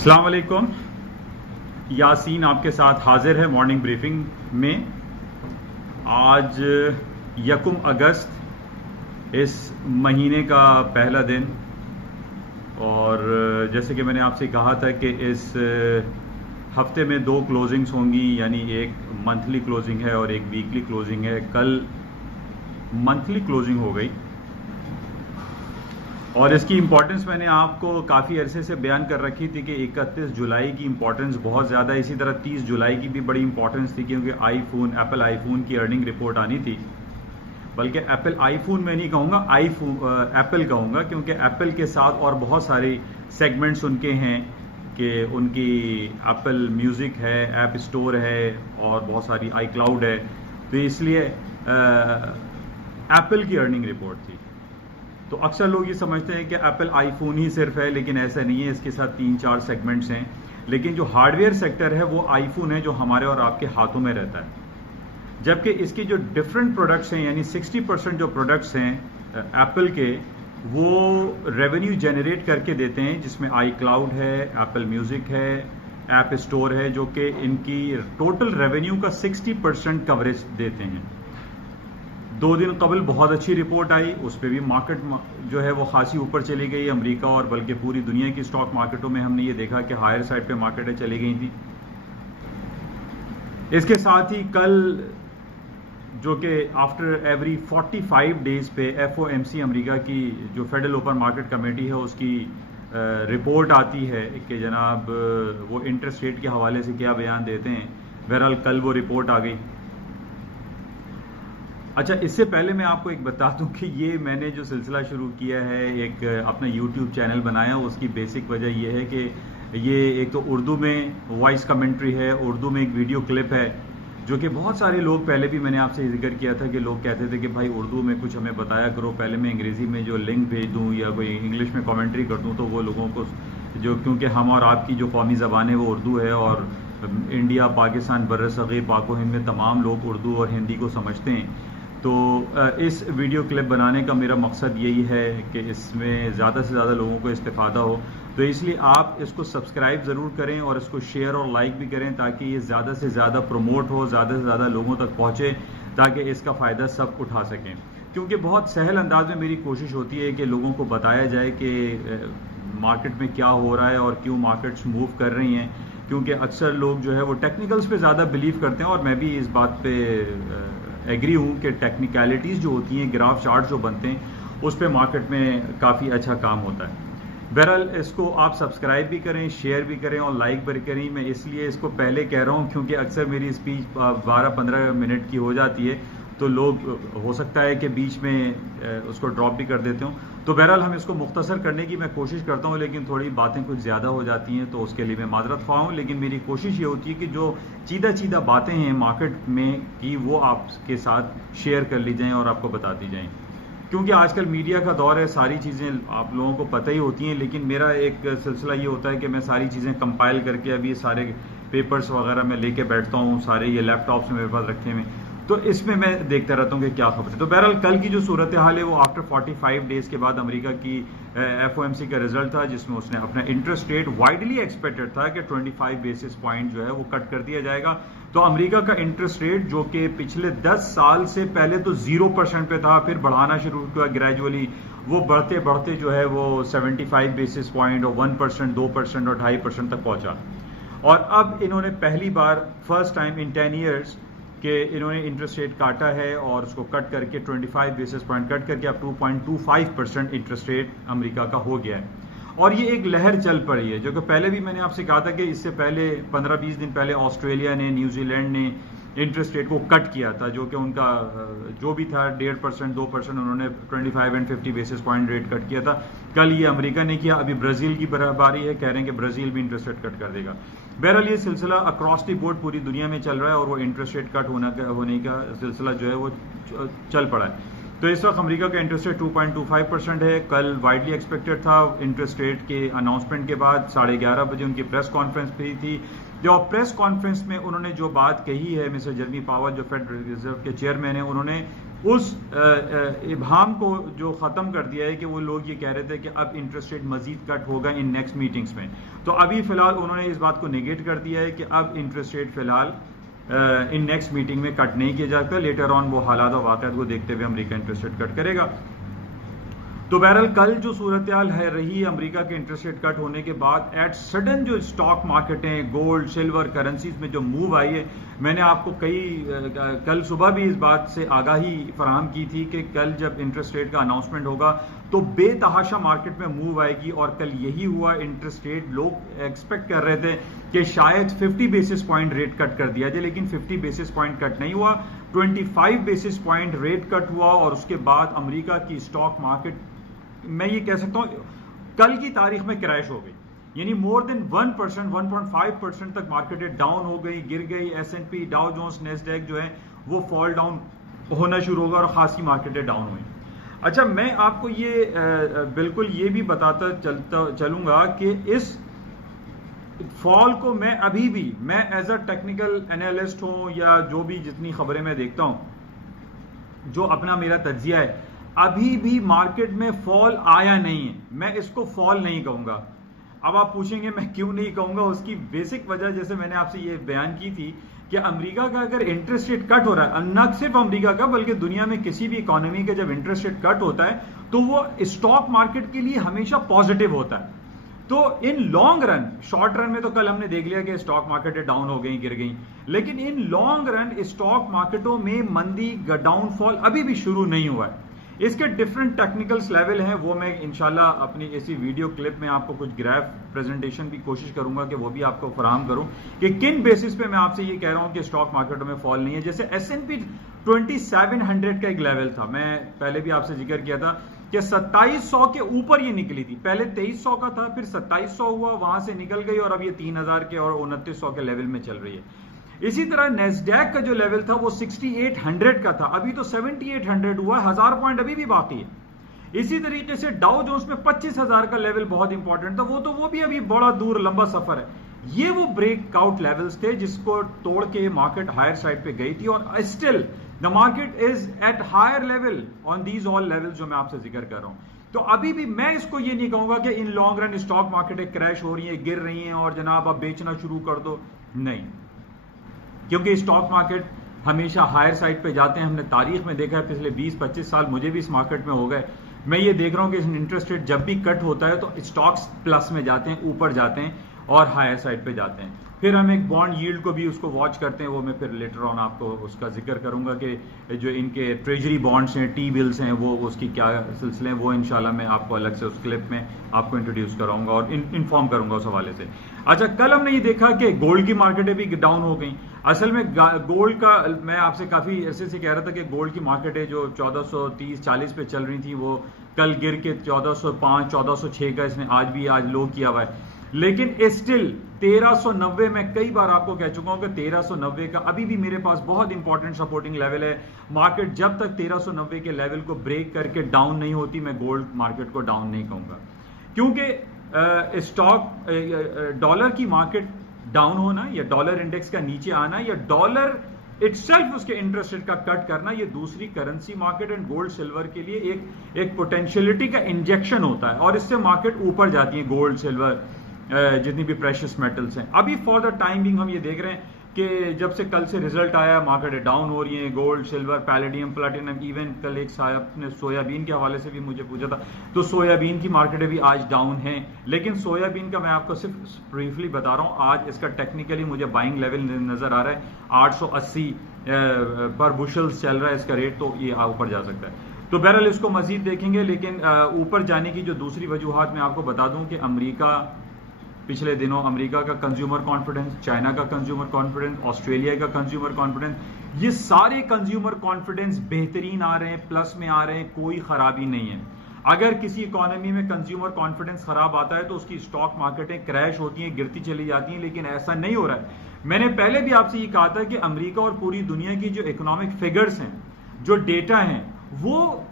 अस्सलाम वालेकुम। यासीन आपके साथ हाजिर है मॉर्निंग ब्रीफिंग में। आज 1 अगस्त इस महीने का पहला दिन, और जैसे कि मैंने आपसे कहा था कि इस हफ्ते में 2 क्लोजिंग्स होंगी, यानी एक मंथली क्लोजिंग है और एक वीकली क्लोजिंग है। कल मंथली क्लोजिंग हो गई और इसकी इंपॉर्टेंस मैंने आपको काफ़ी अरसे से बयान कर रखी थी कि 31 जुलाई की इंपॉर्टेंस बहुत ज़्यादा है। इसी तरह 30 जुलाई की भी बड़ी इंपॉर्टेंस थी, क्योंकि एप्पल आईफोन की अर्निंग रिपोर्ट आनी थी। बल्कि एप्पल आईफोन में नहीं कहूँगा, एप्पल कहूँगा, क्योंकि एप्पल के साथ और बहुत सारे सेगमेंट्स उनके हैं कि उनकी एप्पल म्यूज़िक है, ऐप स्टोर है और बहुत सारी आई क्लाउड है। तो इसलिए एप्पल की अर्निंग रिपोर्ट थी। तो अक्सर लोग ये समझते हैं कि एप्पल आईफोन ही सिर्फ है, लेकिन ऐसा नहीं है। इसके साथ 3-4 सेगमेंट्स हैं, लेकिन जो हार्डवेयर सेक्टर है वो आईफोन है, जो हमारे और आपके हाथों में रहता है। जबकि इसकी जो डिफरेंट प्रोडक्ट्स हैं, यानी 60% जो प्रोडक्ट्स हैं एप्पल के, वो रेवेन्यू जनरेट करके देते हैं, जिसमें आई क्लाउड है, एप्पल म्यूजिक है, ऐप स्टोर है, जो कि इनकी टोटल रेवेन्यू का 60% कवरेज देते हैं। 2 दिन कबल बहुत अच्छी रिपोर्ट आई, उस पर भी मार्केट जो है वो खासी ऊपर चली गई। अमेरिका और बल्कि पूरी दुनिया की स्टॉक मार्केटों में हमने ये देखा कि हायर साइड पे मार्केटें चली गई थी। इसके साथ ही कल जो कि आफ्टर एवरी 45 डेज पे FOMC अमेरिका की जो फेडरल ओपन मार्केट कमेटी है उसकी रिपोर्ट आती है कि जनाब वो इंटरेस्ट रेट के हवाले से क्या बयान देते हैं। बहरहाल कल वो रिपोर्ट आ गई। अच्छा, इससे पहले मैं आपको एक बता दूं कि ये मैंने जो सिलसिला शुरू किया है, एक अपना YouTube चैनल बनाया, उसकी बेसिक वजह ये है कि ये एक तो उर्दू में वॉइस कमेंट्री है, उर्दू में एक वीडियो क्लिप है, जो कि बहुत सारे लोग, पहले भी मैंने आपसे जिक्र किया था कि लोग कहते थे कि भाई उर्दू में कुछ हमें बताया करो, पहले मैं अंग्रेज़ी में जो लिंक भेज दूँ या कोई इंग्लिश में कॉमेंट्री कर दूँ तो वो लोगों को जो, क्योंकि हम और आपकी जो कौमी ज़बान है वो उर्दू है, और इंडिया, पाकिस्तान, बर्र-ए-सग़ीर, पाक व हिंद में तमाम लोग उर्दू और हिंदी को समझते हैं। तो इस वीडियो क्लिप बनाने का मेरा मकसद यही है कि इसमें ज़्यादा से ज़्यादा लोगों को इस्तेफ़ादा हो। तो इसलिए आप इसको सब्सक्राइब ज़रूर करें और इसको शेयर और लाइक भी करें, ताकि ये ज़्यादा से ज़्यादा प्रमोट हो, ज़्यादा से ज़्यादा लोगों तक पहुँचे, ताकि इसका फ़ायदा सब उठा सकें। क्योंकि बहुत सहल अंदाज में मेरी कोशिश होती है कि लोगों को बताया जाए कि मार्केट में क्या हो रहा है और क्यों मार्केट्स मूव कर रही हैं। क्योंकि अक्सर लोग जो है वो टेक्निकल्स पे ज़्यादा बिलीव करते हैं, और मैं भी इस बात पे एग्री हूँ कि टेक्निकलिटीज़ जो होती हैं, ग्राफ चार्ट जो बनते हैं, उस पे मार्केट में काफ़ी अच्छा काम होता है। बहरहाल इसको आप सब्सक्राइब भी करें, शेयर भी करें और लाइक भी करें। मैं इसलिए इसको पहले कह रहा हूँ क्योंकि अक्सर मेरी स्पीच 12-15 मिनट की हो जाती है, तो लोग हो सकता है कि बीच में उसको ड्रॉप भी कर देते हो। तो बहरहाल हम इसको मुख्तसर करने की मैं कोशिश करता हूँ, लेकिन थोड़ी बातें कुछ ज़्यादा हो जाती हैं, तो उसके लिए मैं माजरत ख्वाह हूँ। लेकिन मेरी कोशिश ये होती है कि जो चीदा बातें हैं मार्केट में की, वो आपके साथ शेयर कर ली जाएँ और आपको बताती जाएँ। क्योंकि आजकल मीडिया का दौर है, सारी चीज़ें आप लोगों को पता ही होती हैं, लेकिन मेरा एक सिलसिला ये होता है कि मैं सारी चीज़ें कंपाइल करके, अभी सारे पेपर्स वगैरह मैं लेके बैठता हूँ, सारे ये लैपटॉप्स मेरे पास रखे हुए, तो इसमें मैं देखता रहता हूँ कि क्या खबर है। तो बहरहाल कल की जो सूरत हाल है वो आफ्टर 45 डेज के बाद अमेरिका की FOMC का रिजल्ट था, जिसमें उसने अपना इंटरेस्ट रेट, वाइडली एक्सपेक्टेड था कि 25 बेसिस पॉइंट जो है वो कट कर दिया जाएगा। तो अमेरिका का इंटरेस्ट रेट, जो कि पिछले 10 साल से पहले तो 0% पे था, फिर बढ़ाना शुरू किया ग्रेजुअली, वो बढ़ते बढ़ते जो है वो 75 बेसिस पॉइंट और 1%, 2% और 2.5% तक पहुंचा। और अब इन्होंने पहली बार, फर्स्ट टाइम इन 10 ईयर्स, कि इन्होंने इंटरेस्ट रेट काटा है और उसको कट करके 25 बेसिस पॉइंट कट करके अब 2.25% इंटरेस्ट रेट अमेरिका का हो गया है। और ये एक लहर चल पड़ी है, जो कि पहले भी मैंने आपसे कहा था कि इससे पहले 15-20 दिन पहले ऑस्ट्रेलिया ने, न्यूजीलैंड ने इंटरेस्ट रेट को कट किया था, जो कि उनका जो भी था 1.5%, 2%, उन्होंने 25 and 50 basis point rate cut किया था। कल ये अमेरिका ने किया, अभी ब्राज़ील की बारी है, कह रहे हैं कि ब्राज़ील भी इंटरेस्ट रेट कट कर देगा। बहरहाल ये सिलसिला अक्रॉस द बोर्ड पूरी दुनिया में चल रहा है, और वो इंटरेस्ट रेट कट होने का सिलसिला जो है वो चल पड़ा है। तो इस वक्त अमेरिका का इंटरेस्ट रेट 2.25% है। कल वाइडली एक्सपेक्टेड था, इंटरेस्ट रेट के अनाउंसमेंट के बाद 11:30 बजे उनकी प्रेस कॉन्फ्रेंस हुई थी। जो प्रेस कॉन्फ्रेंस में उन्होंने जो बात कही है, मिस्टर जर्मी पावर जो फेडरल रिजर्व के चेयरमैन है, उन्होंने उस इबहम को जो ख़त्म कर दिया है कि वो लोग ये कह रहे थे कि अब इंटरेस्ट रेट मजीद कट होगा इन नेक्स्ट मीटिंग्स में। तो अभी फिलहाल उन्होंने इस बात को नेगेट कर दिया है कि अब इंटरेस्ट रेट फिलहाल इन नेक्स्ट मीटिंग में कट नहीं किया जाता। लेटर ऑन वो हालात और वाक़यात को देखते हुए अमेरिका इंटरेस्ट रेट कट करेगा। तो बहरहाल कल जो सूरत हाल है रही अमेरिका के इंटरेस्ट रेट कट होने के बाद एट सडन जो स्टॉक मार्केट हैं, गोल्ड, सिल्वर, करेंसीज में जो मूव आई है, मैंने आपको कल सुबह भी इस बात से आगाही फराहम की थी कि कल जब इंटरेस्ट रेट का अनाउंसमेंट होगा तो बेतहाशा मार्केट में मूव आएगी, और कल यही हुआ। इंटरेस्ट रेट लोग एक्सपेक्ट कर रहे थे कि शायद 50 बेसिस पॉइंट रेट कट कर दिया जाए, लेकिन 50 बेसिस पॉइंट कट नहीं हुआ, 25 बेसिस पॉइंट रेट कट हुआ। और उसके बाद अमेरिका की स्टॉक मार्केट, मैं ये कह सकता हूं, कल की तारीख में क्रैश हो गई, यानी मोर देन 1%, 1.5% तक मार्केट डाउन हो गई, गिर गई। S&P, डाउ जोन्स, नेस्डैक जो है वो फॉल डाउन होना शुरू होगा और खासी मार्केटें डाउन हुई। अच्छा, मैं आपको ये बिल्कुल ये भी बताता चलूंगा कि इस फॉल को मैं अभी भी, मैं एज अ टेक्निकल एनालिस्ट हूं या जो भी जितनी खबरें मैं देखता हूं, जो अपना मेरा तज्जिया है, अभी भी मार्केट में फॉल आया नहीं है। मैं इसको फॉल नहीं कहूंगा। अब आप पूछेंगे मैं क्यों नहीं कहूंगा, उसकी बेसिक वजह जैसे मैंने आपसे ये बयान की थी कि अमेरिका का अगर इंटरेस्ट रेट कट हो रहा है, न सिर्फ अमेरिका का बल्कि दुनिया में किसी भी इकोनॉमी का जब इंटरेस्ट रेट कट होता है तो वो स्टॉक मार्केट के लिए हमेशा पॉजिटिव होता है। तो इन लॉन्ग रन, शॉर्ट रन में तो कल हमने देख लिया कि स्टॉक मार्केटें डाउन हो गई, गिर गई, लेकिन इन लॉन्ग रन स्टॉक मार्केटों में मंदी, डाउनफॉल अभी भी शुरू नहीं हुआ है। इसके डिफरेंट टेक्निकल्स लेवल हैं, वो मैं इंशाल्लाह अपनी इसी वीडियो क्लिप में आपको कुछ ग्राफ प्रेजेंटेशन की कोशिश करूंगा कि वो भी आपको फराहम करूं कि किन बेसिस पे मैं आपसे ये कह रहा हूं कि स्टॉक मार्केटों में फॉल नहीं है। जैसे S&P 2700 का एक लेवल था, मैं पहले भी आपसे जिक्र किया था कि 2700 के ऊपर ये निकली थी। पहले 2300 का था, फिर 2700 हुआ, वहां से निकल गई और अब ये 3000 के और 2900 के लेवल में चल रही है। इसी तरह नेस्डैक का जो लेवल था वो 6800 का था, अभी तो 7800 हुआ, 1000 पॉइंट अभी भी बाकी है। इसी तरीके से डाउ जोन्स में 25000 का लेवल बहुत इंपॉर्टेंट था, वो भी अभी बड़ा दूर लंबा सफर है। ये वो ब्रेकआउट लेवल्स थे जिसको तोड़ के मार्केट हायर साइड पे गई थी, और still the market is at higher level on these all levels जो मैं आपसे जिक्र कर रहा हूं। तो अभी भी मैं इसको ये नहीं कहूंगा कि इन लॉन्ग रन स्टॉक मार्केटें क्रैश हो रही है, गिर रही हैं और जनाब आप बेचना शुरू कर दो, नहीं, क्योंकि स्टॉक मार्केट हमेशा हायर साइड पे जाते हैं। हमने तारीख में देखा है, पिछले 20-25 साल मुझे भी इस मार्केट में हो गए। मैं ये देख रहा हूं कि इंटरेस्ट रेट जब भी कट होता है तो स्टॉक्स प्लस में जाते हैं, ऊपर जाते हैं और हायर साइड पे जाते हैं। फिर हम एक बॉन्ड यील्ड को भी उसको वॉच करते हैं, वो मैं फिर लेटर ऑन आपको उसका जिक्र करूंगा कि जो इनके ट्रेजरी बॉन्ड्स हैं, टी बिल्स हैं, वो उसकी क्या सिलसिले हैं, वो इंशाल्लाह मैं आपको अलग से उस क्लिप में आपको इंट्रोड्यूस कराऊंगा और इन्फॉर्म करूंगा उस हवाले से। अच्छा, कल हमने ये देखा कि गोल्ड की मार्केटें भी डाउन हो गई। असल में गोल्ड का, मैं आपसे काफी अरसे से कह रहा था कि गोल्ड की मार्केटें जो 1430-40 पे चल रही थी, वो कल गिर के 1405-1406 का इसने आज लो किया हुआ है। लेकिन स्टिल 1390 में कई बार आपको कह चुका हूं कि 1390 का अभी भी मेरे पास बहुत इंपॉर्टेंट सपोर्टिंग लेवल है। मार्केट जब तक 1390 के लेवल को ब्रेक करके डाउन नहीं होती, मैं गोल्ड मार्केट को डाउन नहीं कहूंगा, क्योंकि स्टॉक डॉलर की मार्केट डाउन होना या डॉलर इंडेक्स का नीचे आना या डॉलर इटसेल्फ उसके इंटरेस्ट रेट का कट करना, ये दूसरी currency market and gold silver के लिए एक पोटेंशियलिटी का इंजेक्शन होता है, और इससे मार्केट ऊपर जाती है। गोल्ड, सिल्वर, जितनी भी प्रेशियस मेटल्स हैं, अभी फॉर द टाइम बिंग हम ये देख रहे हैं कि जब से कल से रिजल्ट आया, मार्केट डाउन हो रही है। Gold, silver, palladium, platinum, even कल एक साहब ने सोयाबीन के हवाले से भी मुझे पूछा था, तो सोयाबीन की मार्केटें भी आज डाउन हैं। लेकिन सोयाबीन का मैं आपको सिर्फ ब्रीफली बता रहा हूं, आज इसका टेक्निकली मुझे बाइंग लेवल नजर आ रहा है, 880 पर बुशल्स चल रहा है इसका रेट, तो ये ऊपर जा सकता है। तो बहरहाल इसको मजीद देखेंगे, लेकिन ऊपर जाने की जो दूसरी वजूहात मैं आपको बता दूं कि अमेरिका, पिछले दिनों अमेरिका का कंज्यूमर कॉन्फिडेंस, चाइना का कंज्यूमर कॉन्फिडेंस, ऑस्ट्रेलिया का कंज्यूमर कॉन्फिडेंस, ये सारे कंज्यूमर कॉन्फिडेंस बेहतरीन आ रहे हैं, प्लस में आ रहे हैं, कोई खराबी नहीं है। अगर किसी इकोनॉमी में कंज्यूमर कॉन्फिडेंस खराब आता है तो उसकी स्टॉक मार्केटें क्रैश होती हैं, गिरती चली जाती हैं, लेकिन ऐसा नहीं हो रहा है। मैंने पहले भी आपसे ये कहा था कि अमेरिका और पूरी दुनिया की जो इकोनॉमिक फिगर्स हैं, जो डेटा हैं, वो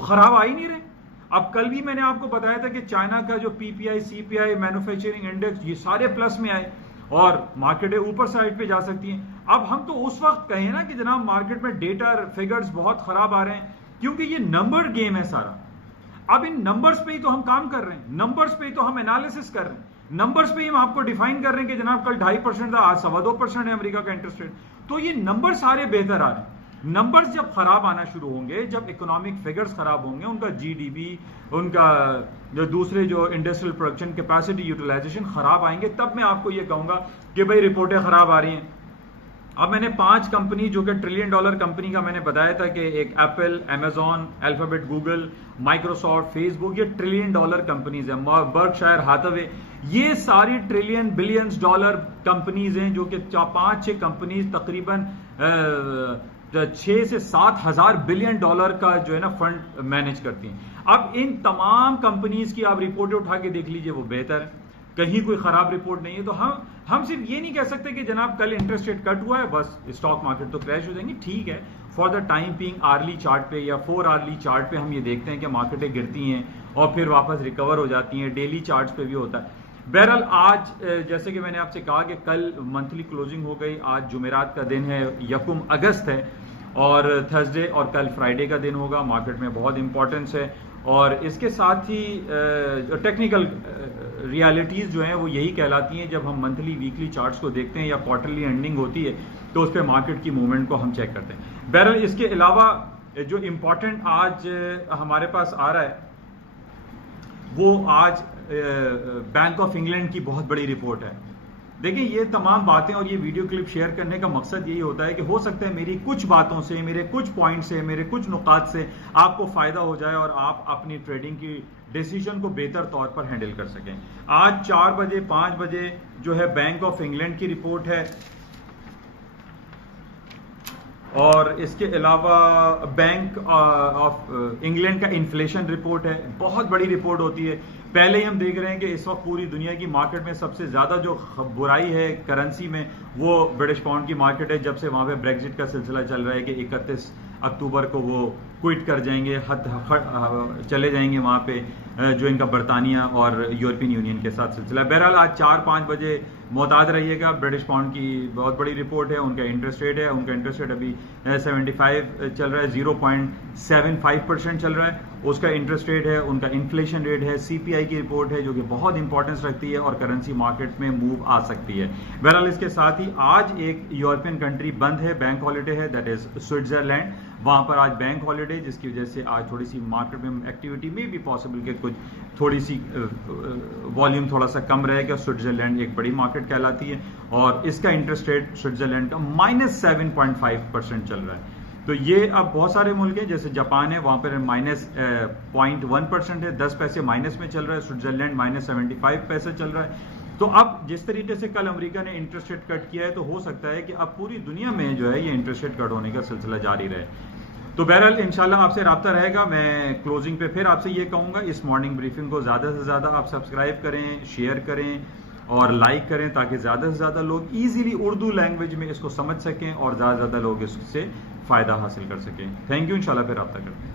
खराब आ ही नहीं रहे। अब कल भी मैंने आपको बताया था कि चाइना का जो PPI, CPI, मैन्युफैक्चरिंग इंडेक्स, ये सारे प्लस में आए, और मार्केटें ऊपर साइड पे जा सकती हैं। अब हम तो उस वक्त कहें ना कि जनाब मार्केट में डेटा फिगर्स बहुत खराब आ रहे हैं, क्योंकि ये नंबर गेम है सारा। अब इन नंबर्स पे ही तो हम काम कर रहे हैं, नंबर्स पे ही तो हम एनालिसिस कर रहे हैं, नंबर्स पे ही हम आपको डिफाइन कर रहे हैं कि जनाब कल 2.5% था, आज 2.25% है अमेरिका का इंटरेस्ट रेट। तो ये नंबर सारे बेहतर आ रहे हैं। नंबर्स जब खराब आना शुरू होंगे, जब इकोनॉमिक फिगर्स खराब होंगे, उनका जीडीपी, उनका जो दूसरे जो इंडस्ट्रियल प्रोडक्शन कैपेसिटी यूटिलाइजेशन खराब आएंगे, तब मैं आपको ये कहूंगा कि भाई रिपोर्टें खराब आ रही हैं। अब मैंने 5 कंपनी जो कि $1 ट्रिलियन कंपनी का मैंने बताया था कि एक Apple, Amazon, alphabet, Google, Microsoft, Facebook, ये $1 ट्रिलियन कंपनीज है। बर्कशायर हाथवे, ये सारी ट्रिलियन बिलियंस डॉलर कंपनीज हैं, जो कि 5-6 कंपनीज तकरीबन 6 से 7 हजार बिलियन डॉलर का जो है ना फंड मैनेज करती हैं। अब इन तमाम कंपनीज की आप रिपोर्टें उठा के देख लीजिए, वो बेहतर है, कहीं कोई खराब रिपोर्ट नहीं है। तो हम सिर्फ ये नहीं कह सकते कि जनाब कल इंटरेस्ट रेट कट हुआ है बस स्टॉक मार्केट तो क्रैश हो जाएंगी। ठीक है, for the time being early chart पे या 4 आर्ली चार्ट पे हम ये देखते हैं कि मार्केटें गिरती हैं और फिर वापस रिकवर हो जाती हैं, डेली चार्ट्स पे भी होता है। बहरहाल आज जैसे कि मैंने आपसे कहा कि कल मंथली क्लोजिंग हो गई, आज जुमेरात का दिन है, 1 अगस्त है, और थर्सडे और कल फ्राइडे का दिन होगा। मार्केट में बहुत इंपॉर्टेंस है, और इसके साथ ही टेक्निकल रियलिटीज जो हैं वो यही कहलाती हैं, जब हम मंथली वीकली चार्ट्स को देखते हैं या क्वार्टरली एंडिंग होती है तो उस पर मार्केट की मूवमेंट को हम चेक करते हैं। बहरहाल इसके अलावा जो इंपॉर्टेंट आज हमारे पास आ रहा है वो आज बैंक ऑफ इंग्लैंड की बहुत बड़ी रिपोर्ट है। देखिए, ये तमाम बातें और ये वीडियो क्लिप शेयर करने का मकसद यही होता है कि हो सकता है मेरी कुछ बातों से, मेरे कुछ पॉइंट से, मेरे कुछ नुकात से आपको फायदा हो जाए और आप अपनी ट्रेडिंग की डिसीजन को बेहतर तौर पर हैंडल कर सकें। आज 4 बजे 5 बजे जो है बैंक ऑफ इंग्लैंड की रिपोर्ट है, और इसके अलावा बैंक ऑफ इंग्लैंड का इन्फ्लेशन रिपोर्ट है। बहुत बड़ी रिपोर्ट होती है। पहले ही हम देख रहे हैं कि इस वक्त पूरी दुनिया की मार्केट में सबसे ज्यादा जो बुराई है करेंसी में वो ब्रिटिश पाउंड की मार्केट है, जब से वहां पे ब्रेग्जिट का सिलसिला चल रहा है कि 31 अक्टूबर को वो क्विट कर जाएंगे, चले जाएंगे वहां पे, जो इनका बरतानिया और यूरोपियन यूनियन के साथ सिलसिला। बहरहाल आज 4-5 बजे मोहतात रहिएगा। ब्रिटिश पाउंड की बहुत बड़ी रिपोर्ट है, उनका इंटरेस्ट रेट है, उनका इंटरेस्ट रेट अभी 75 चल रहा है, 0.75% चल रहा है उसका इंटरेस्ट रेट है। उनका इन्फ्लेशन रेट है, सीपीआई की रिपोर्ट है जो कि बहुत इंपॉर्टेंस रखती है और करेंसी मार्केट में मूव आ सकती है। बहरहाल इसके साथ ही आज एक यूरोपियन कंट्री बंद है, बैंक हॉलीडे है, दैट इज स्विट्जरलैंड। वहां पर आज बैंक हॉलीडे, जिसकी वजह से आज थोड़ी सी मार्केट में एक्टिविटी में भी पॉसिबल कि कुछ थोड़ी सी वॉल्यूम थोड़ा सा कम रहेगा। स्विट्जरलैंड एक बड़ी मार्केट कहलाती है और इसका इंटरेस्ट रेट स्विट्जरलैंड का -7.5% चल रहा है। तो ये अब बहुत सारे मुल्क हैं, जैसे जापान है, वहां पर -0.1% है, 10 पैसे माइनस में चल रहा है। स्विट्जरलैंड -75 पैसे चल रहा है। तो अब जिस तरीके से कल अमेरिका ने इंटरेस्ट रेट कट किया है, तो हो सकता है कि अब पूरी दुनिया में जो है ये इंटरेस्ट रेट कट होने का सिलसिला जारी रहे। तो बहरहाल इंशाल्लाह आपसे राब्ता रहेगा। मैं क्लोजिंग पे फिर आपसे ये कहूंगा, इस मॉर्निंग ब्रीफिंग को ज्यादा से ज्यादा आप सब्सक्राइब करें, शेयर करें और लाइक करें, ताकि ज्यादा से ज्यादा लोग इजीली उर्दू लैंग्वेज में इसको समझ सकें और ज्यादा से ज्यादा लोग इससे फायदा हासिल कर सकें। थैंक यू, इंशाल्लाह फिर राब्ता करते हैं।